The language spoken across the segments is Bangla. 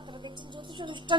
আপনারা দেখছেন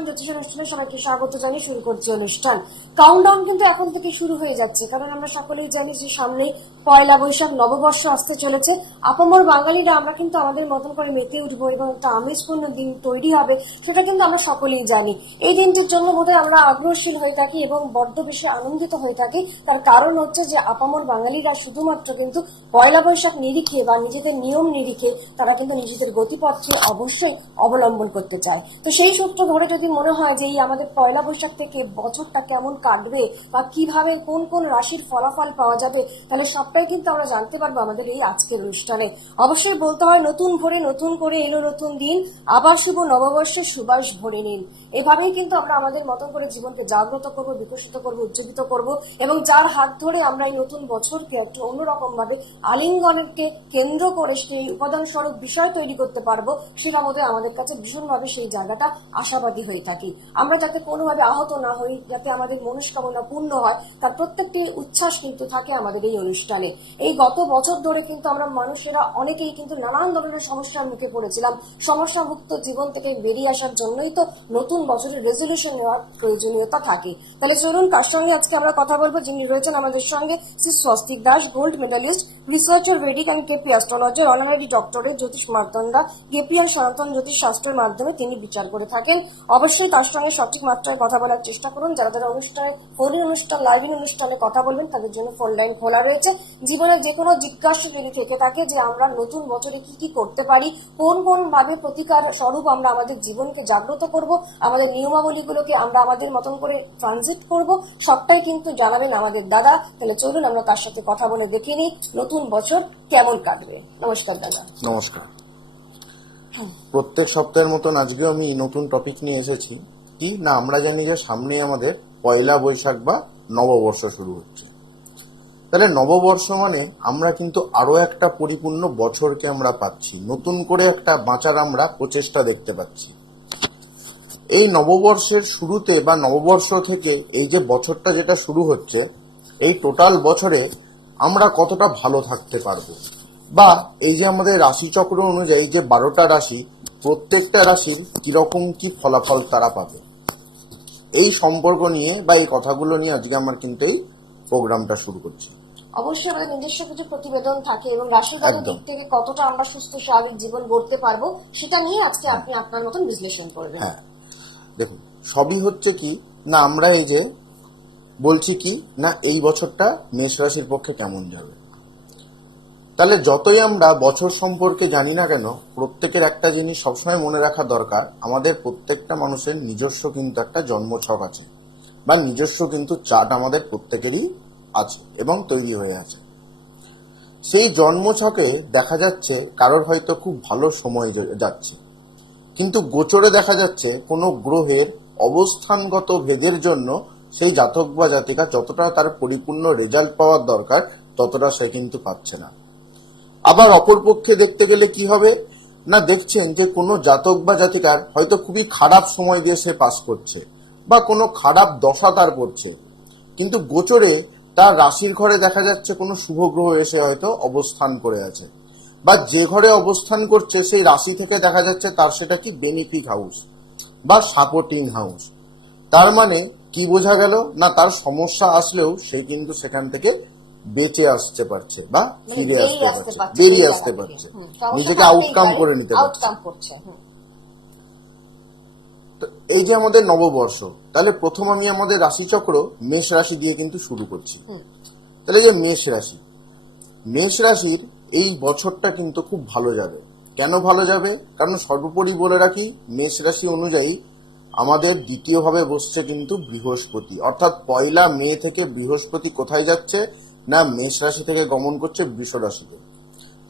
জ্যোতিষ অনুষ্ঠানে সবাইকে স্বাগত জানিয়ে শুরু করছি অনুষ্ঠান। কাউন্টডাউন কিন্তু এখন থেকে শুরু হয়ে যাচ্ছে, কারণ আমরা সকলেই জানি যে সামনে পয়লা বৈশাখ নববর্ষ আসতে চলেছে। আপামর বাঙালিরা আমরা কিন্তু আমাদের মতন করে মেতে উঠবো এবং একটা আমেজপূর্ণ দিন তৈরি হবে, সেটা কিন্তু আমরা সকলেই জানি। এই দিনটির জন্য বোধহয় আমরা আগ্রহশীল হয়ে থাকি এবং বড্ড বেশি আনন্দিত হয়ে থাকি। তার কারণ হচ্ছে যে আপামর বাঙালিরা শুধুমাত্র কিন্তু পয়লা বৈশাখ নিরিখে বা নিজেদের নিয়ম নিরিখে তারা কিন্তু নিজেদের গতিপথকে অবশ্যই অবলম্বন করতে চায়। তো সেই সূত্র ধরে যদি মনে হয় যে এই আমাদের পয়লা বৈশাখ থেকে বছরটা কেমন কাটবে বা কিভাবে কোন কোন রাশির ফলাফল পাওয়া যাবে, তাহলে সবটাই কিন্তু আমরা জানতে পারবো আমাদের এই আজকের অনুষ্ঠানে। অবশ্যই বলতে হয়, নতুন ভোরে নতুন করে এলো নতুন দিন, আবার শুভ নববর্ষের সুবাস ভরে নিন। এভাবেই কিন্তু আমরা আমাদের মতন করে জীবনকে জাগ্রত করব, বিকশিত করব, উজ্জীবিত করব এবং যার হাত ধরে আমরা এই নতুন বছরকে একটু অন্যরকম ভাবে আলিঙ্গনকে কেন্দ্র করে সেই উপাদান স্বরূপ বিষয় তৈরি করতে পারবো, সেটা মধ্যে আমাদের কাছে ভীষণভাবে সেই জায়গাটা আশাবাদী হয়ে থাকি। আমরা যাতে কোনোভাবে আহত না হই, যাতে আমাদের মনস্কামনা পূর্ণ হয়, তার প্রত্যেকটি উচ্ছ্বাস কিন্তু থাকে আমাদের এই অনুষ্ঠানে। এই গত বছর ধরে কিন্তু আমরা মানুষেরা অনেকেই কিন্তু নানান ধরনের সমস্যার মুখে পড়েছিলাম। সমস্যামুক্ত জীবন থেকে বেরিয়ে আসার জন্যই তো নতুন বছরের রেজলিউশন নেওয়ার প্রয়োজনীয়তা থাকে। তাহলে চলুন, কার সঙ্গে আজকে আমরা কথা বলবো, যিনি রয়েছেন আমাদের সঙ্গে, Shri Swastik Das, gold medallist, researcher, Vedic and KP astrologer, honorary doctorate, জ্যোতিষ মার্তণ্ডা, কেপি আর সনাতন জ্যোতিষ শাস্ত্রের মাধ্যমে তিনি বিচার করে থাকেন। অবশ্যই তার সঙ্গে সঠিক মাত্রায় কথা বলার চেষ্টা করুন। যারা যারা অনুষ্ঠানে ফোনের অনুষ্ঠান, লাইভ অনুষ্ঠানে কথা বলবেন, তাদের জন্য ফোন লাইন খোলা রয়েছে। জীবনের যে কোনো জিজ্ঞাসা যদি থেকে থাকে যে আমরা নতুন বছরে কি কি করতে পারি, কোন কোন ভাবে প্রতিকার স্বরূপ আমরা আমাদের জীবনকে জাগ্রত করব, আমাদের নিয়মাবলীগুলোকে আমরা আমাদের মতন করে ট্রানজিট করব, সবটাই কিন্তু জানাবেন আমাদের দাদা। তাহলে চলুন আমরা তার সাথে কথা বলে দেখে নিই নতুন বছর কেমন কাটবে। নমস্কার দাদা। নমস্কার। প্রত্যেক সপ্তাহের মতন আজকেও আমি নতুন টপিক নিয়ে এসেছি। কি না, আমরা জানি যে সামনে আমাদের পয়লা বৈশাখ বা নববর্ষ শুরু হচ্ছে। তাহলে নববর্ষ মানে আমরা কিন্তু আরো একটা পরিপূর্ণ বছরকে আমরা পাচ্ছি, নতুন করে একটা বাঁচার আমরা প্রচেষ্টা দেখতে পাচ্ছি। এই নববর্ষের শুরুতে বা নববর্ষ থেকে এই যে বছরটা যেটা শুরু হচ্ছে, এই টোটাল বছরে আমরা কতটা ভালো থাকতে পারবো, বা এই যে আমাদের রাশিচক্র অনুযায়ী যে 12টা রাশি, প্রত্যেকটা রাশির কিরকম কি ফলাফল তারা পাবে, এই সম্পর্ক নিয়ে বা এই কথাগুলো নিয়ে আজকে আমার কিন্তু এই প্রোগ্রামটা শুরু করছি। অবশ্যই আমাদের নিজস্ব কিছু প্রতিবেদন থাকে এবং রাশিগত দিক থেকে কতটা আমরা সুস্থ স্বাভাবিক জীবন গড়তে পারবো, সেটা নিয়ে আজকে আপনি আপনার মতন বিশ্লেষণ করবেন। হ্যাঁ, দেখুন, সবই হচ্ছে কি না, আমরা এই যে বলছি কি না, এই বছরটা মেষ রাশির পক্ষে কেমন যাবে। তাহলে যতই আমরা বছর সম্পর্কে জানি না কেন, প্রত্যেকের একটা জিনিস সবসময় মনে রাখা দরকার, আমাদের প্রত্যেকটা মানুষের নিজস্ব কিন্তু একটা জন্মছক আছে, বা নিজস্ব কিন্তু চার্ট আমাদের প্রত্যেকেরই আছে এবং তৈরি হয়ে আছে। সেই জন্মছকে দেখা যাচ্ছে কারোর হয়তো খুব ভালো সময় যাচ্ছে, কিন্তু গোচরে দেখা যাচ্ছে কোনো গ্রহের অবস্থানগত ভেদের জন্য সেই জাতক বা জাতিকা যতটা তার পরিপূর্ণ রেজাল্ট পাওয়ার দরকার ততটা সে কিন্তু পাচ্ছে না। আবার অপরপক্ষে দেখতে গেলে কি হবে না, দেখছেন যে কোনো জাতক বা জাতিকার হয়তো খুবই খারাপ সময় দিয়ে সে পাস করছে বা কোনো খারাপ দশা তার পড়ছে, কিন্তু গোচরে তার রাশির ঘরে দেখা যাচ্ছে কোনো শুভ গ্রহ এসে হয়তো অবস্থান করে আছে, বা যে ঘরে অবস্থান করছে সেই রাশি থেকে দেখা যাচ্ছে তার সেটা কি বেনিফিট হাউস বা সাপোর্টিং হাউস। তার মানে কি বোঝা গেল না, তার সমস্যা আসলেও সে কিন্তু সেখান থেকে বেঁচে আসতে পারছে বা ফিরে আসতে পারছে, বেরিয়ে আসতে পারছে, নিজেকে আউটকাম করে নিতে পারছে। তো এই যে আমাদের নববর্ষ, তাহলে প্রথম আমি আমাদের রাশিচক্র মেষ রাশি দিয়ে কিন্তু শুরু করছি। তাহলে যে মেষ রাশির এই বছরটা কিন্তু খুব ভালো যাবে। কেন ভালো যাবে? কারণ সর্বোপরি বলে রাখি, মেষ রাশি অনুযায়ী আমাদের দ্বিতীয়ভাবে বসছে কিন্তু বৃহস্পতি, অর্থাৎ 1 মে থেকে বৃহস্পতি কোথায় যাচ্ছে না, মেষ রাশি থেকে গমন করছে বৃষ রাশিতে।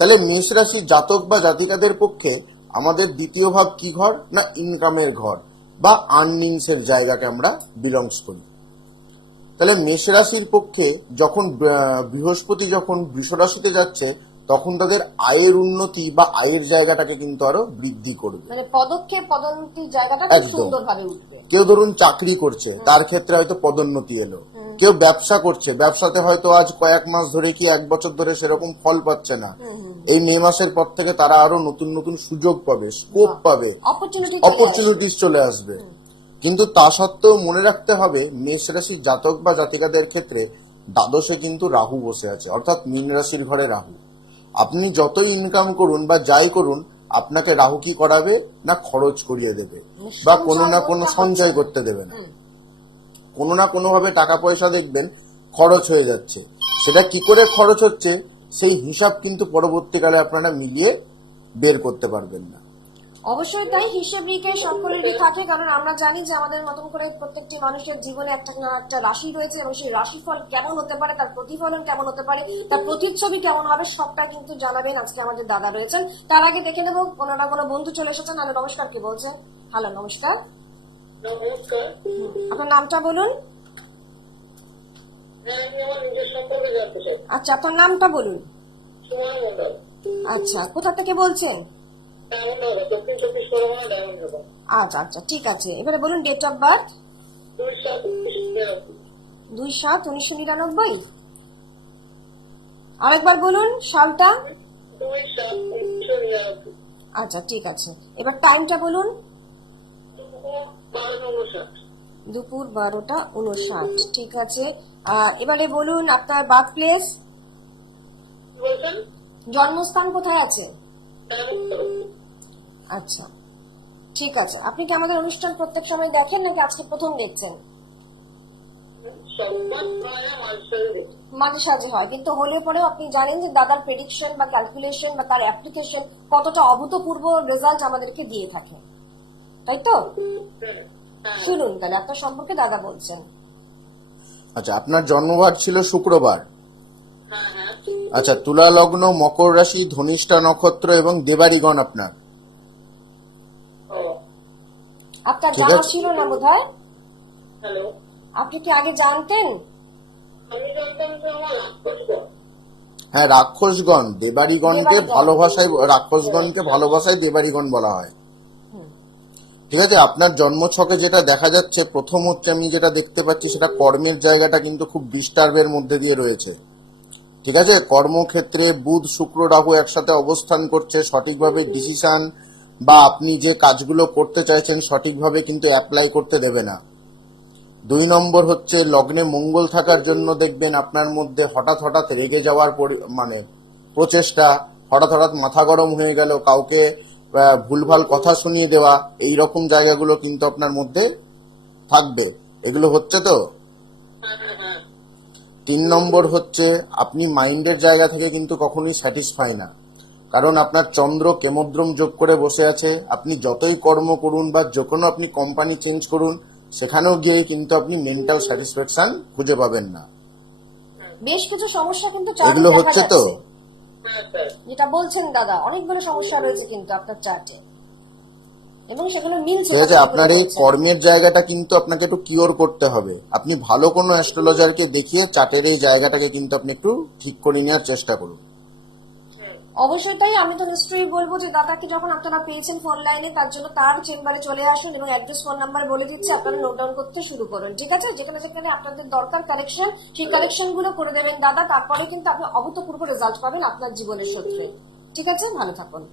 তাহলে মেষ রাশির জাতক বা জাতিকাদের পক্ষে আমাদের দ্বিতীয় ভাব কি ঘর না, ইনকামের ঘর বা আর্নিংস এর জায়গাকে আমরা বিলংস করি। তাহলে মেষ রাশির পক্ষে যখন বৃহস্পতি যখন বৃষ রাশিতে যাচ্ছে, তখন তাদের আয়ের উন্নতি বা আয়ের জায়গাটাকে কিন্তু আরো বৃদ্ধি করবে, মানে পদক্ষেপ পদোন্নতির জায়গাটা খুব সুন্দরভাবে উঠবে। কেউ ধরুন চাকরি করছে, তার ক্ষেত্রে হয়তো পদোন্নতি এলো। কেউ ব্যবসা করছে, ব্যবসাতে হয়তো আজ কয়েক মাস ধরে কি 1 বছর ধরে সেরকম ফল পাচ্ছে না, এই মে মাসের পর থেকে তারা আরো নতুন নতুন সুযোগ পাবে, স্কোপ পাবে, অপরচুনিটিস চলে আসবে। কিন্তু তা সত্ত্বেও মনে রাখতে হবে মেষ রাশির জাতক বা জাতিকাদের ক্ষেত্রে দ্বাদশে কিন্তু রাহু বসে আছে, অর্থাৎ মীন রাশির ঘরে রাহু। আপনি যতই ইনকাম করুন বা যাই করুন, আপনাকে রাহু কি করাবে না খরচ করিয়ে দেবে, বা কোনো না কোনো সঞ্চয় করতে দেবে না। কোনো না কোনো ভাবে টাকা পয়সা দেখবেন খরচ হয়ে যাচ্ছে। সেটা কি করে খরচ হচ্ছে সেই হিসাব কিন্তু পরবর্তীকালে আপনারা মিলিয়ে বের করতে পারবেন না। অবশ্যই তাই, হিসেব নিকেশ সকলেরই থাকে, কারণ আমরা জানি যে আমাদের মতন করে প্রত্যেকটি মানুষের জীবনে একটা না একটা রাশি রয়েছে, এবং সেই রাশিফল কেমন হতে পারে, তার প্রতিফলন কেমন হতে পারে, তার প্রতিচ্ছবি কেমন হবে, সবটা কিন্তু জানাবেন আজকে আমাদের দাদা রয়েছেন। তার আগে দেখে নেবো কোনো না কোনো বন্ধু চলে এসেছেন। হ্যালো নমস্কার, কি বলছেন? হ্যালো নমস্কার, নমস্কার। আপনার নামটা বলুন। হ্যাঁ, আমি আমার নিজের সম্পর্কে জানতে চাই। আচ্ছা, আপনার নামটা বলুন। সুমন মন্ডল। আচ্ছা, কোথা থেকে বলছেন? ডায়মন্ড হারবার, দক্ষিণ 24 পরগনা, ডায়মন্ড হারবার। আচ্ছা আচ্ছা, ঠিক আছে, এবারে বলুন ডেট অফ বার্থ। 2/7/1999। 2/7/1999। আরেকবার বলুন সালটা। 2/7/1999। আচ্ছা ঠিক আছে, এবার টাইমটা বলুন। দুপুর 12:59। দুপুর 12:59, ঠিক আছে। এবারে বলুন আপনার বার্থ প্লেস, কি বলছেন? জন্মস্থান কোথায় আছে? ডায়মন্ড হারবার। আচ্ছা ঠিক আছে, আপনি কি আমাদের অনুষ্ঠান প্রত্যেক সময় দেখেন নাকি আজকে প্রথম দেখছেন? সবার প্রায় মাঝে সাঝে দেখি। মাঝে সাঝে হয়, কিন্তু হলে পরেও আপনি জানেন যে দাদার প্রেডিকশন বা ক্যালকুলেশন বা তার অ্যাপ্লিকেশন কতটা অভূতপূর্ব রেজাল্ট আমাদেরকে দিয়ে থাকে, তাই তো? হ্যাঁ, শুনুন তাহলে আপনার সম্পর্কে দাদা বলছেন। আচ্ছা, আপনার জন্মবার ছিল শুক্রবার। হ্যাঁ, হ্যাঁ। আচ্ছা, তুলা লগ্ন, মকর রাশি, ধনিষ্ঠা নক্ষত্র এবং দেবাড়িগণ আপনার। ও, আপনার ঠিক জানা আছে। ছিল না বোধহয়? হ্যালো। আপনি কি আগে জানতেন? আমি জানতাম যে আমার রাক্ষসগণ। হ্যাঁ, রাক্ষসগণ, দেবাড়িগণকে দেবাড়িগণ। ভালো ভাষায় রাক্ষসগণকে ভালো ভাষায় দেবাড়িগণ বলা হয়। ঠিক আছে, আপনার জন্মছকে যেটা দেখা যাচ্ছে, প্রথম হচ্ছে আমি যেটা দেখতে পাচ্ছি সেটা কর্মের জায়গাটা কিন্তু খুব ডিস্টার্বের মধ্যে দিয়ে রয়েছে। ঠিক আছে, কর্মক্ষেত্রে বুধ শুক্র রাহু একসাথে অবস্থান করছে, সঠিকভাবে ডিসিশন বা আপনি যে কাজগুলো করতে চাইছেন সঠিকভাবে কিন্তু অ্যাপ্লাই করতে দেবে না। 2 নম্বর হচ্ছে লগ্নে মঙ্গল থাকার জন্য দেখবেন আপনার মধ্যে হঠাৎ হঠাৎ রেগে যাওয়ার মানে প্রচেষ্টা, হঠাৎ হঠাৎ মাথা গরম হয়ে গেল, কাউকে ভুলভাল কথা শুনিয়ে দেওয়া, এই রকম জায়গাগুলো কিন্তু আপনার মধ্যে থাকবে। এগুলো হচ্ছে তো। হ্যাঁ, হ্যাঁ, হ্যাঁ। 3 নম্বর হচ্ছে আপনি মাইন্ডের জায়গা থেকে কিন্তু কখনোই স্যাটিসফাই না, কারণ আপনার চন্দ্র কেমদ্রম যোগ করে বসে আছে। আপনি যতই কর্ম করুন বা যে কোনো আপনি কোম্পানি চেঞ্জ করুন, সেখানেও গিয়ে কিন্তু আপনি মেন্টাল স্যাটিসফ্যাকশন খুঁজে পাবেন না। বেশ কিছু সমস্যা কিন্তু চার্টে এগুলো দেখা হচ্ছে তো। যাচ্ছে। হ্যাঁ, স্যার। যেটা বলছেন দাদা, অনেকগুলো সমস্যা রয়েছে কিন্তু আপনার চার্টে, এবং সেগুলো মিলছে। ঠিক আছে, আপনার এই কর্মের জায়গাটা কিন্তু আপনাকে একটু কিওর করতে হবে। আপনি ভালো কোনো অ্যাস্ট্রোলজারকে দেখিয়ে চার্টের এই জায়গাটাকে কিন্তু আপনি একটু ঠিক করে নেওয়ার চেষ্টা করুন। অবশ্যই তাই, আমি তো নিশ্চয়ই বলবো যে দাদাকে যখন আপনারা পেয়েছেন ফোন লাইনে, তার জন্য তার চেম্বারে চলে আসুন এবং অ্যাড্রেস ফোন নাম্বার বলে দিচ্ছে, আপনারা নোট ডাউন করতে শুরু করুন। ঠিক আছে, যেখানে যেখানে আপনাদের দরকার কারেকশন, সেই কারেকশন গুলো করে দেবেন দাদা, তারপরে কিন্তু আপনি অভূতপূর্ব রেজাল্ট পাবেন আপনার জীবনের সূত্রে। ঠিক আছে, ভালো থাকুন।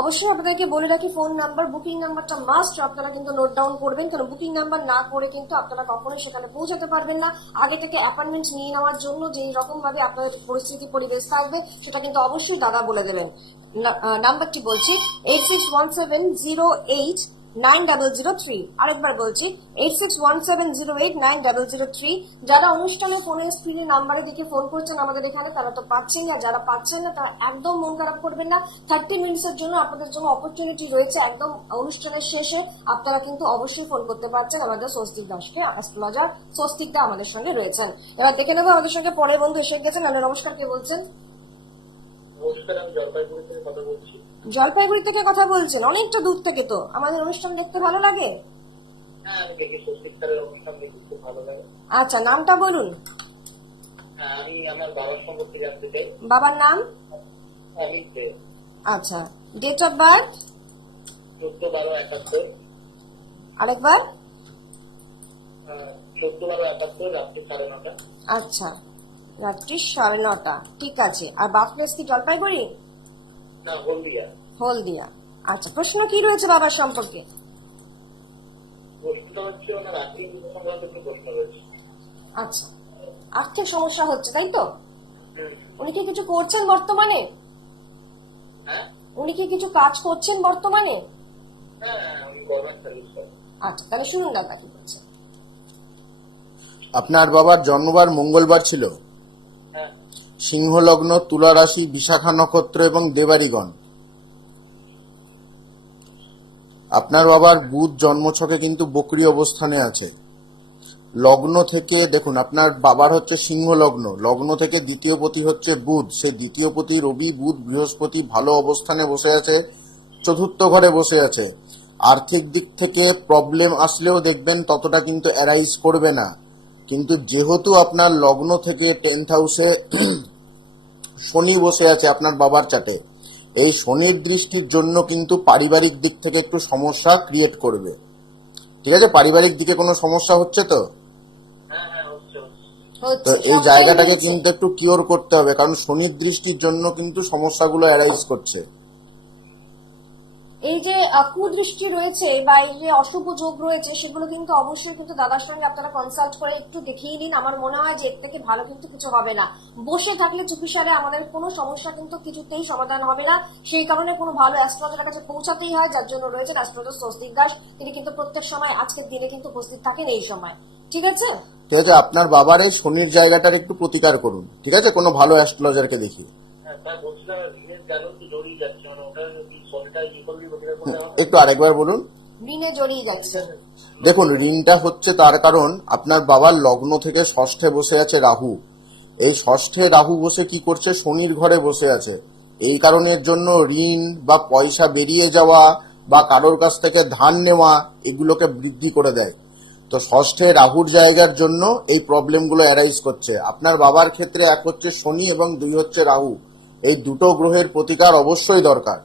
অবশ্যই আপনাদেরকে বলে রাখি, ফোন নাম্বার, বুকিং নাম্বারটা মাস্ট আপনারা কিন্তু নোট ডাউন করবেন, কারণ বুকিং নাম্বার না করে কিন্তু আপনারা কখনোই সেখানে পৌঁছাতে পারবেন না। আগে থেকে অ্যাপয়েন্টমেন্ট নিয়ে নেওয়ার জন্য যেই রকম ভাবে আপনাদের পরিস্থিতি পরিবেশ থাকবে সেটা কিন্তু অবশ্যই দাদা বলে দেবেন। নাম্বারটি বলছি 8617089003। আরেকবার বলছি 8617089003। যারা অনুষ্ঠানে ফোনে স্ক্রিনে নাম্বারে দেখে ফোন করছেন আমাদের এখানে, তারা তো পাচ্ছেন না। যারা পাচ্ছেন না তারা একদম মন খারাপ করবেন না। 30 মিনিটসের জন্য আপনাদের জন্য অপরচুনিটি রয়েছে। একদম অনুষ্ঠানের শেষে আপনারা কিন্তু অবশ্যই ফোন করতে পারছেন আমাদের স্বস্তিক দাসকে, অ্যাস্ট্রোলজার স্বস্তিক দা আমাদের সঙ্গে রয়েছেন। এবার দেখে নেবো আমাদের সঙ্গে পরের বন্ধু এসে গেছেন। হ্যালো নমস্কার, কে বলছেন? নমস্কার, আমি জলপাইগুড়ি থেকে কথা বলছি। জলপাইগুড়ি থেকে কথা বলছেন? অনেকটা দূর থেকে তো। আমাদের অনুষ্ঠান দেখতে ভালো লাগে? হ্যাঁ, আমি দেখি স্বস্তিক স্যারের অনুষ্ঠান দেখতে খুব ভালো লাগে। আচ্ছা, নামটা বলুন। হ্যাঁ, আমি আমার বাবার সম্পর্কে জানতে চাই। বাবার নাম? অমিত দে। আচ্ছা, ডেট অফ বার্থ? 14/12/71। আরেকবার? 14/12/71, রাত্রি 9:30। আচ্ছা, রাত্রি 9:30, ঠিক আছে। আর বার্থ প্লেস কি জলপাইগুড়ি? না হলদিয়া। হলদিয়া। আচ্ছা, প্রশ্ন কি রয়েছে বাবার সম্পর্কে? প্রশ্নটা হচ্ছে ওনার আর্থিক সংক্রান্ত একটু প্রশ্ন রয়েছে। আচ্ছা, আর্থিক সমস্যা হচ্ছে তাই তো? হুম। উনি কি কিছু করছেন বর্তমানে? হ্যাঁ উনি কি কিছু কাজ করছেন বর্তমানে? হ্যাঁ, আমি গভর্নমেন্ট সার্ভিস করি। আচ্ছা, তাহলে শুনুন দাদা কি বলছে। আপনার বাবার জন্মবার মঙ্গলবার ছিল। হ্যাঁ সিংহ লগ্ন, তুলা রাশি, বিশাখা নক্ষত্র এবং দেবারিগণ। আপনার বাবার বুধ জন্মছকে কিন্তু বক্রী অবস্থানে আছে। লগ্ন থেকে দেখুন, আপনার বাবার হচ্ছে সিংহ লগ্ন, লগ্ন থেকে দ্বিতীয় পতি হচ্ছে বুধ, সে দ্বিতীয় পতি রবি বুধ বৃহস্পতি ভালো অবস্থানে বসে আছে, চতুর্থ ঘরে বসে আছে। আর্থিক দিক থেকে প্রবলেম আসলেও দেখবেন ততটা কিন্তু অ্যারাইজ করবে না। কিন্তু যেহেতু আপনার লগ্ন থেকে 10th হাউসে শনি বসে আছে আপনার বাবার চাটে, এই শনির দৃষ্টির জন্য কিন্তু পারিবারিক দিক থেকে একটু সমস্যা ক্রিয়েট করবে। ঠিক আছে, পারিবারিক দিকে কোনো সমস্যা হচ্ছে তো? হ্যাঁ হ্যাঁ, হচ্ছে হচ্ছে। তো হচ্ছে, এই সবটাই জায়গাটাকে হচ্ছে। কিন্তু একটু কিওর করতে হবে, কারণ শনির দৃষ্টির জন্য কিন্তু সমস্যাগুলো অ্যারাইজ করছে। এই যে কুদৃষ্টি রয়েছে বা এই যে অশুভ যোগ রয়েছে, সেগুলো কিন্তু অবশ্যই কিন্তু দাদার সঙ্গে আপনারা কনসাল্ট করে একটু দেখিয়ে নিন। আমার মনে হয় যে এর থেকে ভালো কিন্তু কিছু হবে না। বসে থাকলে চুপিসারে আমাদের কোনো সমস্যা কিন্তু কিছুতেই সমাধান হবে না। সেই কারণে কোনো ভালো অ্যাস্ট্রোলজারের কাছে পৌঁছাতেই হয়, যার জন্য রয়েছেন অ্যাস্ট্রোলজার স্বস্তিক দাস। তিনি কিন্তু প্রত্যেক সময় আজকের দিনে কিন্তু উপস্থিত থাকেন এই সময়। ঠিক আছে? ঠিক আছে, আপনার বাবার এই শনির জায়গাটার একটু প্রতিকার করুন। ঠিক আছে, কোনো ভালো অ্যাস্ট্রোলজারকে দেখিয়ে। হ্যাঁ, তাই বলছিলাম ঋণের গেল তো জড়িয়ে যাচ্ছে, মানে ওটা যদি সলটা ইয়ে করলে প্রতিকার করলে হবে। একটু আরেকবার বলুন। ঋণে জড়িয়ে যাচ্ছে। দেখুন, ঋণটা হচ্ছে তার কারণ আপনার বাবার লগ্ন থেকে ষষ্ঠে বসে আছে রাহু। এই ষষ্ঠে রাহু বসে কি করছে, শনির ঘরে বসে আছে। এই কারণের জন্য ঋণ বা পয়সা বেরিয়ে যাওয়া বা কারোর কাছ থেকে ধার নেওয়া এগুলোকে বৃদ্ধি করে দেয়। তো ষষ্ঠে রাহুর জায়গার জন্য এই প্রবলেমগুলো অ্যারাইজ করছে। আপনার বাবার ক্ষেত্রে এক হচ্ছে শনি এবং দুই হচ্ছে রাহু, এই দুটো গ্রহের প্রতিকার অবশ্যই দরকার।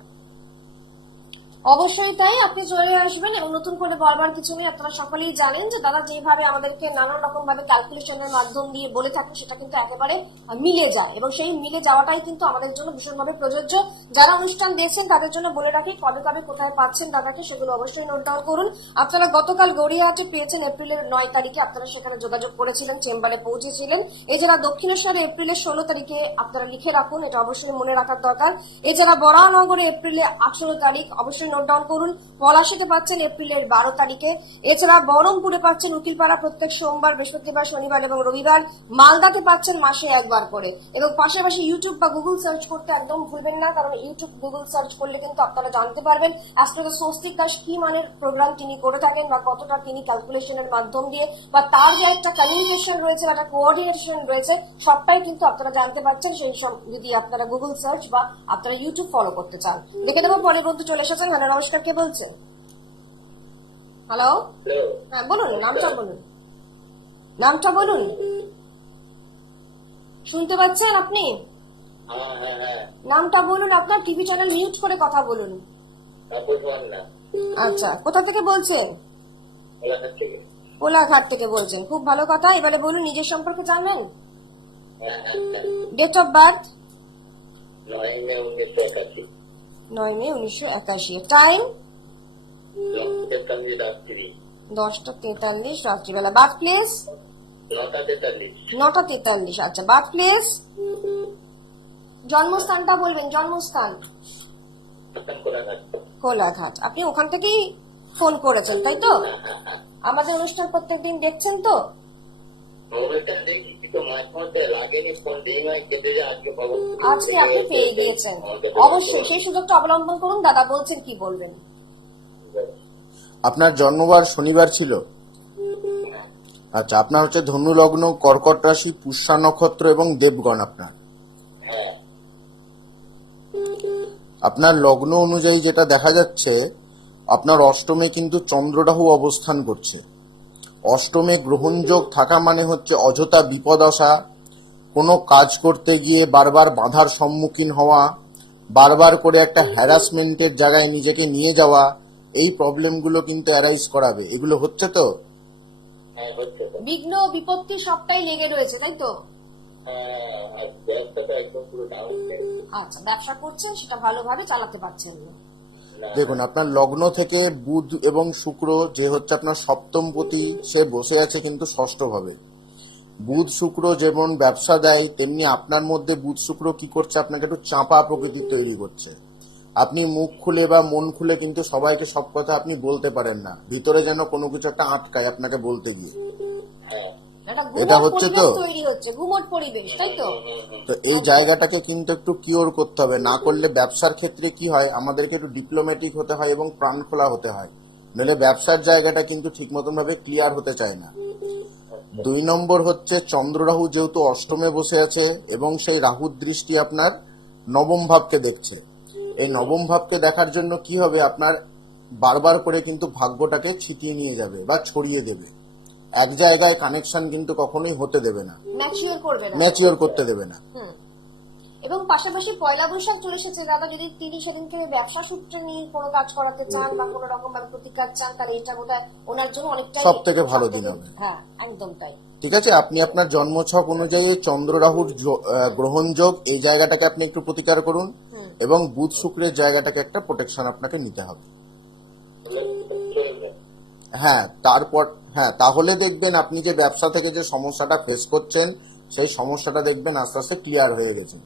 অবশ্যই তাই, আপনি চলে আসবেন এবং নতুন করে বলবার কিছু নেই। আপনারা সকলেই জানেন যে দাদা যেভাবে আমাদেরকে নানান রকম ভাবে ক্যালকুলেশনের মাধ্যম দিয়ে বলে থাকেন, সেটা কিন্তু একেবারে মিলে যায় এবং সেই মিলে যাওয়াটাই কিন্তু আমাদের জন্য ভীষণভাবে প্রযোজ্য। যারা অনুষ্ঠান দিয়েছেন তাদের জন্য বলে রাখি, কবে কবে কোথায় পাচ্ছেন দাদাকে সেগুলো অবশ্যই নোট ডাউন করুন। আপনারা গতকাল গড়িয়াহাটে পেয়েছেন এপ্রিলের 9 তারিখে, আপনারা সেখানে যোগাযোগ করেছিলেন, চেম্বারে পৌঁছেছিলেন। এছাড়া দক্ষিণেশ্বরে এপ্রিলের 16 তারিখে আপনারা লিখে রাখুন, এটা অবশ্যই মনে রাখার দরকার। এছাড়া বরানগরে এপ্রিলে 18 তারিখ, অবশ্যই নোট ডাউন করুন। পলাশীতে পাচ্ছেন এপ্রিলের 12 তারিখে। এছাড়া বহরমপুরে পাচ্ছেন উকিলপাড়া প্রত্যেক সোমবার, বৃহস্পতিবার, শনিবার এবং রবিবার। মালদাতে পাচ্ছেন মাসে একবার করে। এবং পাশাপাশি ইউটিউব বা গুগল সার্চ করতে একদম ভুলবেন না, কারণ ইউটিউব গুগল সার্চ করলে কিন্তু আপনারা জানতে পারবেন অ্যাস্ট্রোলজার স্বস্তিক দাস কি মানের প্রোগ্রাম তিনি করে থাকেন বা কতটা তিনি ক্যালকুলেশনের মাধ্যম দিয়ে বা তার যে একটা কমিউনিকেশন রয়েছে বা একটা কোঅর্ডিনেশন রয়েছে, সবটাই কিন্তু আপনারা জানতে পারছেন সেই সব যদি আপনারা গুগল সার্চ বা আপনারা ইউটিউব ফলো করতে চান। দেখে দেবো পরে বন্ধু চলে এসেছেন। হ্যালো, নমস্কার, কে বলছেন? Hello, hello. হ্যাঁ বলুন, নামটা বলুন, নামটা বলুন। শুনতে পাচ্ছেন আপনি? হ্যাঁ হ্যাঁ হ্যাঁ, নামটা বলুন, আপনার টিভি চ্যানেল মিউট করে কথা বলুন। তারপর তোমার না আচ্ছা, কোথা থেকে বলছেন? কোলাঘাট থেকে। কোলাঘাট থেকে বলছেন, খুব ভালো কথা। এবারে বলুন, নিজের সম্পর্কে জানবেন। হ্যাঁ হ্যাঁ হ্যাঁ, date of birth 9 May 1981। 9 May 1981। Time 43 রাত্রি। 10:43 রাত্রিবেলা। Birth place 9:43। 9:43। আচ্ছা, বার্থ প্লেস, জন্মস্থানটা বলবেন, জন্মস্থান। কোলাঘাট। কোলাঘাট। আপনি ওখান থেকেই ফোন করেছেন তাই তো? আমাদের অনুষ্ঠান প্রত্যেকদিন দেখছেন তো? মোবাইলটা দেখি কিন্তু মাঝে মধ্যে লাগেনি, ফোন দিই নাই, কেটে যায়। আজকে পাবো। আজকে আপনি পেয়ে গিয়েছেন, অবশ্যই সেই সুযোগটা অবলম্বন করুন। দাদা বলছেন, কি বলবেন? আপনার জন্মবার শনিবার ছিল। আচ্ছা, আপনার হচ্ছে ধনু লগ্ন, কর্কট রাশি, পুষ্যা নক্ষত্র এবং দেবগণ। হ্যাঁ আপনার লগ্ন অনুযায়ী যেটা দেখা যাচ্ছে, আপনার অষ্টমে কিন্তু চন্দ্ররাহু অবস্থান করছে। অষ্টমে গ্রহণযোগ থাকা মানে হচ্ছে অযথা বিপদ আসা, কোনো কাজ করতে গিয়ে বারবার বাধার সম্মুখীন হওয়া, বারবার করে একটা হ্যারাসমেন্টের জায়গায় নিজেকে নিয়ে যাওয়া, এই প্রবলেমগুলো কিন্তু অ্যারাইজ করাবে। এগুলো হচ্ছে তো? হ্যাঁ, হচ্ছে তো। বিঘ্ন বিপত্তি সবটাই লেগে রয়েছে তাই তো? আর ব্যবসাটা একদম পুরো ডাউন। আচ্ছা, ব্যবসা করছেন, সেটা ভালোভাবে চালাতে পারছেন না। দেখুন, আপনার লগ্ন থেকে বুধ এবং শুক্র যে হচ্ছে আপনার সপ্তমপতি, সে বসে আছে কিন্তু ষষ্ঠ ভাবে। বুধ শুক্র যেমন ব্যবসা দেয়, তেমনি আপনার মধ্যে বুধ শুক্র কি করছে, আপনাকে একটু চাপা প্রকৃতি তৈরি করছে। আপনি মুখ খুলে বা মন খুলে কিন্তু সবাইকে সব কথা আপনি বলতে পারেন না, ভিতরে যেন কোনো কিছু একটা আটকায় আপনাকে বলতে গিয়ে। একটা এটা গুমট হচ্ছে পরিবেশ তো। তৈরি হচ্ছে, গুমট পরিবেশ, তাই তো? তো এই জায়গাটাকে কিন্তু একটু কিওর করতে হবে, না করলে ব্যবসার ক্ষেত্রে কি হয়, আমাদেরকে একটু ডিপ্লোম্যাটিক হতে হয় এবং প্রাণ খোলা হতে হয়, নইলে ব্যবসার জায়গাটা কিন্তু ঠিক মতন ভাবে ক্লিয়ার হতে চায় না। 2 নম্বর হচ্ছে চন্দ্র রাহু যেহেতু অষ্টমে বসে আছে এবং সেই রাহুর দৃষ্টি আপনার নবম ভাবকে দেখছে। এই নবম ভাবকে দেখার জন্য কি হবে, আপনার বারবার করে কিন্তু ভাগ্যটাকে ছিটিয়ে নিয়ে যাবে বা ছড়িয়ে দেবে, এক জায়গায় কানেকশন কিন্তু কখনোই হতে দেবে না, ম্যাচিওর করবে না। ম্যাচিওর করতে দেবে না। হুম। এবং পাশাপাশি পয়লা বৈশাখ চলে এসেছে দাদা, যদি তিনি সেদিনকে ব্যবসা সূত্রে নিয়ে কোনো কাজ করাতে চান বা কোনো রকম ভাবে প্রতিকার চান, তাহলে এটা বোধহয় ওনার জন্য অনেকটাই সবথেকে ভালো দিন হবে। হ্যাঁ, একদম তাই। ঠিক আছে, আপনি আপনার জন্মছক অনুযায়ী চন্দ্র রাহুর গ্রহণ যোগ, এই জায়গাটাকে আপনি একটু প্রতিকার করুন এবং বুধ শুক্রের জায়গাটাকে একটা প্রোটেকশন আপনাকে নিতে হবে। চলবে। হ্যাঁ, তাহলে দেখবেন আপনি যে ব্যবসা থেকে যে সমস্যাটা ফেস করছেন, সেই সমস্যাটা দেখবেন আস্তে আস্তে ক্লিয়ার হয়ে গেছে।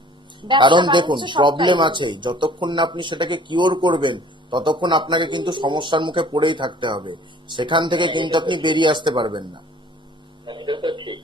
কারণ দেখুন, প্রবলেম আছে, যতক্ষণ না আপনি সেটাকে কিওর করবেন ততক্ষণ আপনাকে কিন্তু সমস্যার মুখে পড়েই থাকতে হবে, সেখান থেকে কিন্তু আপনি বেরিয়ে আসতে পারবেন না। এটা তো ঠিক।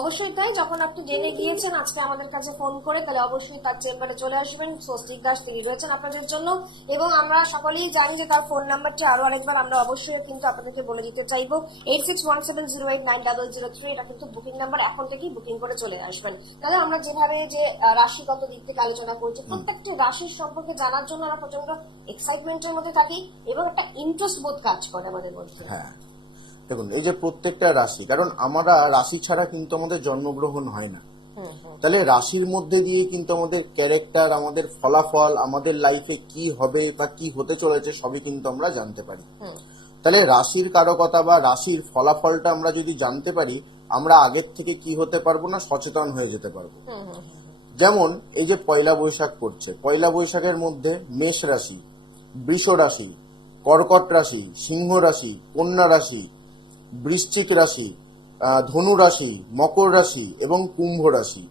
অবশ্যই তাই। যখন আপনি জেনে গিয়েছেন আজকে আমাদের কাছে ফোন করে, তাহলে অবশ্যই তার চেম্বারে চলে আসবেন। স্বস্তিক দাস তিনি রয়েছেন আপনাদের জন্য, এবং আমরা সকলেই জানি যে তার ফোন নাম্বারটি আরো আরেকবার আমরা অবশ্যই কিন্তু আপনাদেরকে বলে দিতে চাইবো, 8617089003। এটা কিন্তু বুকিং নাম্বার, এখন থেকেই বুকিং করে চলে আসবেন। তাহলে আমরা যেভাবে যে রাশিগত দিক থেকে আলোচনা করছি, প্রত্যেকটি রাশির সম্পর্কে জানার জন্য আমরা প্রচন্ড এক্সাইটমেন্টের মধ্যে থাকি এবং একটা ইন্টারেস্ট বোধ কাজ করে আমাদের মধ্যে। হ্যাঁ, দেখুন, এই যে প্রত্যেকটা রাশি, কারণ আমরা রাশি ছাড়া কিন্তু আমাদের জন্মগ্রহণ হয় না, তাহলে রাশির মধ্যে দিয়ে কিন্তু আমাদের ক্যারেক্টার, আমাদের ফলাফল, আমাদের লাইফে কি হবে বা কি হতে চলেছে সবই কিন্তু আমরা জানতে পারি। তাহলে রাশির কারকতা বা রাশির ফলাফলটা আমরা যদি জানতে পারি, আমরা আগের থেকে কি হতে পারবো না, সচেতন হয়ে যেতে পারবো। যেমন এই যে পয়লা বৈশাখ পড়ছে, পয়লা বৈশাখের মধ্যে মেষ রাশি, বৃষ রাশি, কর্কট রাশি, সিংহ রাশি, কন্যা রাশি, বৃশ্চিক রাশি, ধনু রাশি, মকর রাশি এবং কুম্ভ রাশি,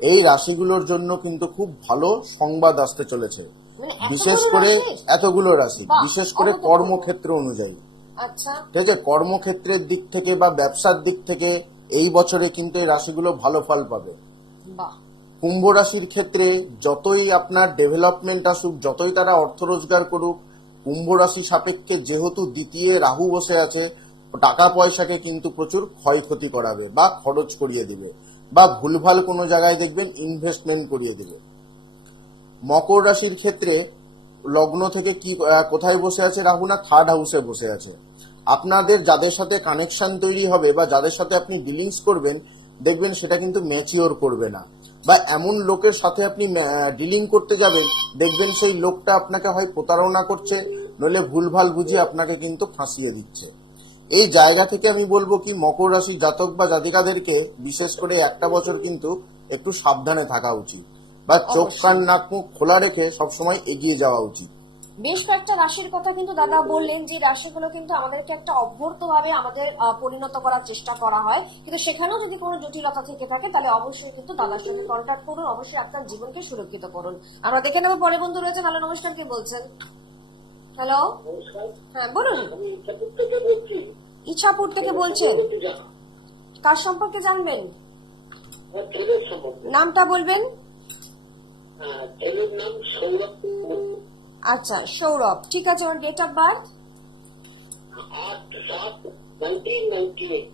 এই রাশিগুলোর জন্য কিন্তু খুব ভালো সংবাদ আসতে চলেছে, বিশেষ করে এতগুলো রাশি, বিশেষ করে কর্মক্ষেত্র অনুযায়ী। আচ্ছা, ঠিক আছে, কর্মক্ষেত্রের দিক থেকে বা ব্যবসার দিক থেকে এই বছরে কিন্তু এই রাশিগুলো ভালো ফল পাবে। বাহ। কুম্ভ রাশির ক্ষেত্রে যতই আপনার ডেভেলপমেন্ট আসুক, যতই তারা অর্থ রোজগার করুক, কুম্ভ রাশি সাপেক্ষে যেহেতু দ্বিতীয় রাহু বসে আছে, টাকা পয়সাকে কিন্তু প্রচুর ক্ষয়ক্ষতি করাবে বা খরচ করিয়ে দিবে বা ভুলভাল কোনো জায়গায় দেখবেন ইনভেস্টমেন্ট করিয়ে দিবে। মকর রাশির ক্ষেত্রে লগ্ন থেকে কি কোথায় বসে আছে রাহু, না থার্ড হাউসে বসে আছে। আপনাদের যাদের সাথে কানেকশন তৈরি হবে বা যাদের সাথে আপনি ডিলিংস করবেন, দেখবেন সেটা কিন্তু ম্যাচিওর করবে না, বা এমন লোকের সাথে আপনি ডিলিং করতে যাবেন, দেখবেন সেই লোকটা আপনাকে হয় প্রতারণা করছে, নইলে ভুলভাল বুঝিয়ে আপনাকে কিন্তু ফাঁসিয়ে দিচ্ছে। এই জায়গা থেকে আমি বলবো কি, মকর রাশি জাতক বা জাতিকাদেরকে বিশেষ করে একটা বছর কিন্তু একটু সাবধানে থাকা উচিত, বা চোখ কান নাক মুখ খোলা রেখে সবসময় এগিয়ে যাওয়া উচিত। বেশ কয়েকটা রাশির কথা কিন্তু দাদা বললেন, যে রাশিগুলো কিন্তু আমাদেরকে একটা অভ্যর্ত ভাবে আমাদের পরিণত করার চেষ্টা করা হয়, কিন্তু সেখানেও যদি কোনো জটিলতা থেকে থাকে তাহলে অবশ্যই কিন্তু দাদার সঙ্গে কন্ট্যাক্ট করুন, অবশ্যই আপনার জীবনকে সুরক্ষিত করুন। আমরা দেখে নেবো পরে বন্ধু রয়েছেন। হ্যালো, নমস্কার, কে বলছেন? হ্যালো, হ্যাঁ বলুন। আমি ইচ্ছাপুর থেকে বলছি। ইচ্ছাপুর থেকে বলছেন, কার সম্পর্কে জানবেন? আমার ছেলের সম্বন্ধে। নামটা বলবেন। ছেলের নাম সৌরভ। আচ্ছা, সৌরভ, ঠিক আছে। ওর ডেট অফ বার্থ 8/7/1998।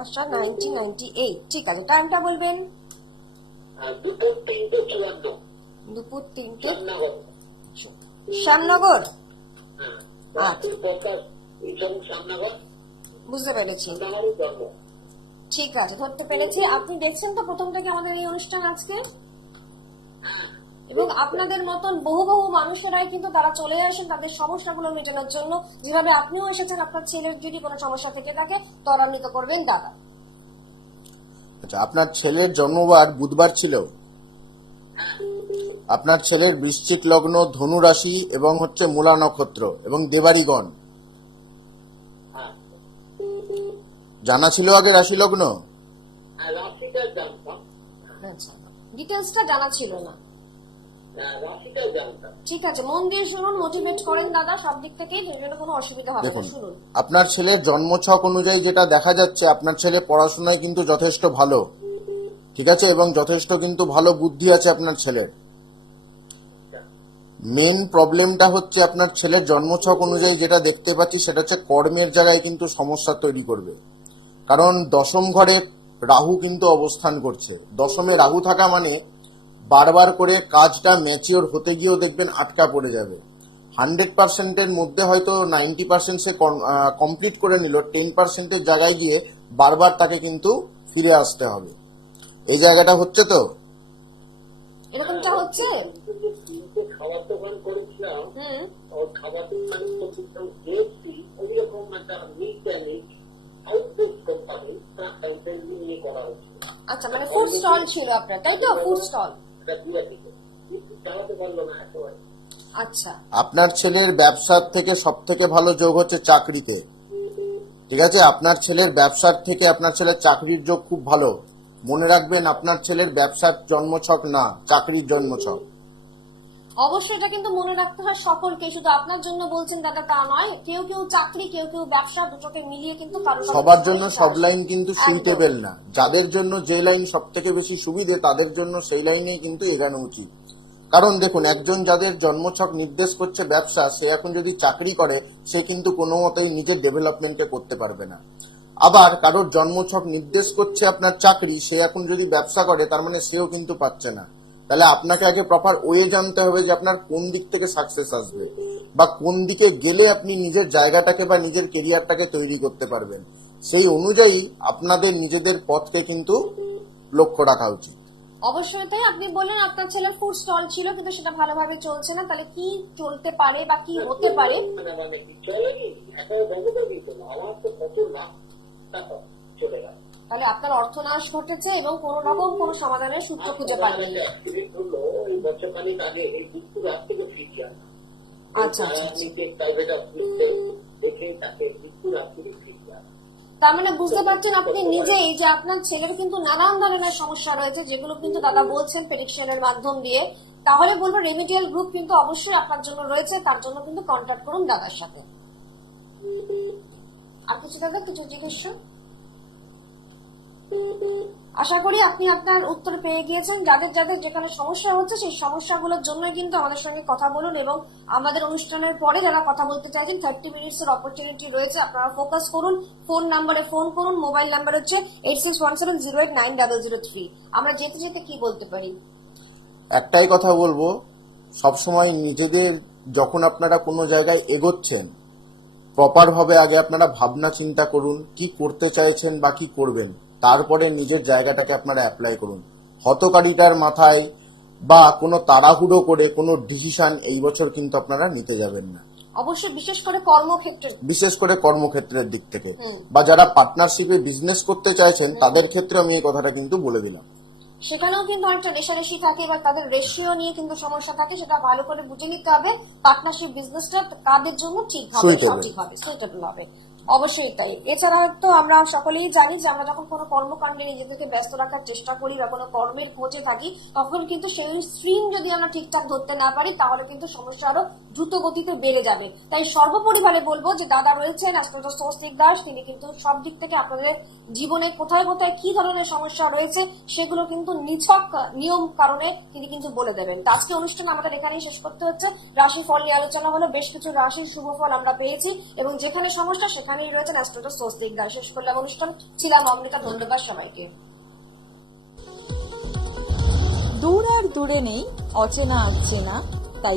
আচ্ছা, 1998, ঠিক আছে। টাইমটা বলবেন। দুপুর 3:54। দুপুর 3টে, রামনগর। শ্যামনগর। রাষ্ট্রীয় প্রকাশ ইচ্ছাপুর শ্যামনগর। বুঝতে পেরেছি, শ্যামনগরই জন্ম। ঠিক আছে, ধরতে পেরেছি। আপনি দেখছেন তো প্রথম থেকে আমাদের এই অনুষ্ঠান আজকে, এবং আপনাদের মতন বহু বহু মানুষেরাই কিন্তু তারা চলে আসেন তাদের সমস্যাগুলো মেটানোর জন্য, যেভাবে আপনিও এসেছেন। আপনার ছেলের যদি কোনো সমস্যা থেকে থাকে ত্বরান্বিত করবেন দাদা। আচ্ছা, আপনার ছেলের জন্মবার বুধবার ছিল? আপনার ছেলের বৃশ্চিক লগ্ন, ধনু রাশি এবং হচ্ছে মূলা নক্ষত্র এবং দেবাড়িগণ হ্যাঁ, জানা ছিল আগে রাশি লগ্ন? রাশিটা জানতাম। আচ্ছা, ডিটেলসটা জানা ছিল না। রাশিটা জানতাম। ঠিক আছে, মন দিয়ে শুনুন, মোটিভেট করেন দাদা সব দিক থেকে, যেগুলো কোনো অসুবিধা হবে না, দেখুন, শুনুন। আপনার ছেলের জন্মছক অনুযায়ী যেটা দেখা যাচ্ছে, আপনার ছেলে পড়াশোনায় কিন্তু যথেষ্ট ভালো, ঠিক আছে, এবং যথেষ্ট কিন্তু ভালো বুদ্ধি আছে আপনার ছেলের। মেন প্রবলেমটা হচ্ছে আপনার ছেলের জন্মছক অনুযায়ী যেটা দেখতে পাচ্ছি সেটা হচ্ছে কর্মের জায়গায় কিন্তু সমস্যা তৈরি করবে। কারণ দশম ঘরে রাহু কিন্তু অবস্থান করছে। দশমে রাহু থাকা মানে বারবার করে কাজটা ম্যাচিওর হতে গিয়েও দেখবেন আটকা পড়ে যাবে। 100%-এর মধ্যে হয়তো 90% সে কমপ্লিট করে নিল, 10%-এর জায়গায় গিয়ে বারবার তাকে কিন্তু ফিরে আসতে হবে। এই জায়গাটা হচ্ছে তো? এরকমটা হচ্ছে। খাবার দোকান করেছিলাম, হুম। ওর খাবার দোকান খেয়েছি, ওইরকম একটা meat and eat outsource company তা ফ্র্যাঞ্চাইজি নিয়ে করা হচ্ছে। আচ্ছা, মানে ফুড স্টল ছিল আপনার, তাই তো? Food stall. এটা দিয়ে দিল, কিন্তু চালাতে পারলো না একেবারে। আচ্ছা, আপনার ছেলের ব্যবসার থেকে সব থেকে ভালো যোগ হচ্ছে চাকরিতে, ঠিক আছে? আপনার ছেলের ব্যবসার থেকে আপনার ছেলের চাকরির যোগ খুব ভালো। মনে রাখবেন, আপনার ছেলের ব্যবসার জন্মছক না, চাকরির জন্মছক। অবশ্যই এটা কিন্তু মনে রাখতে হয় সকলকে, শুধু আপনার জন্য বলছেন দাদা তা নয়। কেউ কেউ চাকরি, কেউ কেউ ব্যবসা, দুটোকে মিলিয়ে কিন্তু কারো সবার জন্য সব লাইন কিন্তু সুইটেবল না। যাদের জন্য যে লাইন সব থেকে বেশি সুবিধে তাদের জন্য সেই লাইনেই কিন্তু এগানো উচিত। কারণ দেখুন, একজন যাদের জন্মছক নির্দেশ করছে ব্যবসা, সে এখন যদি চাকরি করে সে কিন্তু কোনো মতেই নিজের ডেভেলপমেন্টে করতে পারবে না। আবার কারোর জন্মছক নির্দেশ করছে আপনার চাকরি, সে এখন যদি ব্যবসা করে তার মানে সেও কিন্তু পাচ্ছে না। তাহলে আপনাকে আগে প্রপার ওয়ে জানতে হবে যে আপনার কোন দিক থেকে সাকসেস আসবে বা কোন দিকে গেলে আপনি নিজের জায়গাটাকে বা নিজের কেরিয়ারটাকে তৈরি করতে পারবেন। সেই অনুযায়ী আপনাদের নিজেদের পথকে কিন্তু লক্ষ্য রাখা উচিত। অবশ্যই তাই। আপনি বললেন আপনার ছেলের ফুড স্টল ছিল কিন্তু সেটা ভালোভাবে চলছে না, তাহলে কি চলতে পারে বা কি হতে পারে? মানে কি চলেনি, একেবারে বন্ধ করে দিত না। আমার তো কত লাখ টাকা চলে গেল। তাহলে আপনার অর্থনাশ ঘটেছে এবং কোন রকম কোনো সমাধানের সূত্র খুঁজে পাননি। অ্যাক্সিডেন্ট হলো এই বছরখানিক আগে, এই মৃত্যুর হাত থেকে ফিরিয়ে আনা। আচ্ছা, আচ্ছা, আচ্ছা। প্রাইভেট হসপিটাল দেখে তাকে মৃত্যুর হাত থেকে ফিরিয়ে আনা। তার মানে বুঝতে পারছেন আপনি নিজেই যে আপনার ছেলের কিন্তু নানান ধরনের সমস্যা রয়েছে, যেগুলো কিন্তু দাদা বলছেন প্রেডিকশনের মাধ্যম দিয়ে। তাহলে বলবো রেমিডিয়াল গ্রুপ কিন্তু অবশ্যই আপনার জন্য রয়েছে, তার জন্য কিন্তু কন্ট্যাক্ট করুন দাদার সাথে। আর কিছু দাদা, কিছু জিজ্ঞেস? আশা করি আপনি আপনার উত্তর পেয়ে গিয়েছেন। যাদের যাদের যেখানে সমস্যা হচ্ছে সেই সমস্যাগুলোর জন্য কিন্তু আমাদের সঙ্গে কথা বলুন, এবং আমাদের অনুষ্ঠানের পরে যারা কথা বলতে চাইছেন 30 মিনিটস এর অপরচুনিটি রয়েছে, আপনারা ফোকাস করুন। ফোন নাম্বারে ফোন করুন, মোবাইল নাম্বার হচ্ছে 8617089003। আমরা যেতে যেতে কি বলতে পারি? একটাই কথা বলবো, সবসময় নিজেদের যখন আপনারা কোনো জায়গায় এগোচ্ছেন প্রপার ভাবে আগে আপনারা ভাবনা চিন্তা করুন কি করতে চাইছেন বা কি করবেন, তারপরে নিজের জায়গাটাকে আপনারা অ্যাপ্লাই করুন। হতকারিতার মাথায় বা কোনো তাড়াহুড়ো করে কোনো ডিসিশন এই বছর কিন্তু আপনারা নিতে যাবেন না, অবশ্যই বিশেষ করে কর্মক্ষেত্রে। বিশেষ করে কর্মক্ষেত্রের দিক থেকে। বা যারা পার্টনারশিপে বিজনেস করতে চাইছেন তাদের ক্ষেত্রে আমি এই কথাটা কিন্তু বলে দিলাম। সেখানেও কিন্তু অনেকটা রেশারেশি থাকে বা তাদের রেশিও নিয়ে কিন্তু সমস্যা থাকে, সেটা ভালো করে বুঝে নিতে হবে পার্টনারশিপ বিজনেসটা কাদের জন্য ঠিক হবে, সঠিক হবে, সুইটেবল হবে। অবশ্যই তাই। এছাড়া তো আমরা সকলেই জানি যে আমরা যখন কোনো কর্মকাণ্ডে নিজেদেরকে ব্যস্ত রাখার চেষ্টা করি বা কোনো কর্মের খোঁজে থাকি, তখন কিন্তু সেই স্ট্রিম যদি আমরা ঠিকঠাক ধরতে না পারি তাহলে কিন্তু সমস্যা আরো দ্রুত গতিতে বেড়ে যাবে। তাই সর্বোপরিভাবে বলবো যে দাদা রয়েছেন অ্যাস্ট্রোলজার স্বস্তিক দাস, তিনি কিন্তু সব দিক থেকে আপনাদের জীবনে কোথায় কোথায় কি ধরনের সমস্যা রয়েছে সেগুলো কিন্তু নিছক নিয়ম কারণে তিনি কিন্তু বলে দেবেন। তো আজকে অনুষ্ঠান আমাদের এখানেই শেষ করতে হচ্ছে। রাশি ফল নিয়ে আলোচনা হলো, বেশ কিছু রাশির শুভ ফল আমরা পেয়েছি এবং যেখানে সমস্যা সেখানেই রয়েছেন অ্যাস্ট্রোলজার স্বস্তিক দাস। শেষ করলাম অনুষ্ঠান, ছিলাম অমৃতা। ধন্যবাদ সবাইকে। দূর আর দূরে নেই অচেনা চেনা, তাই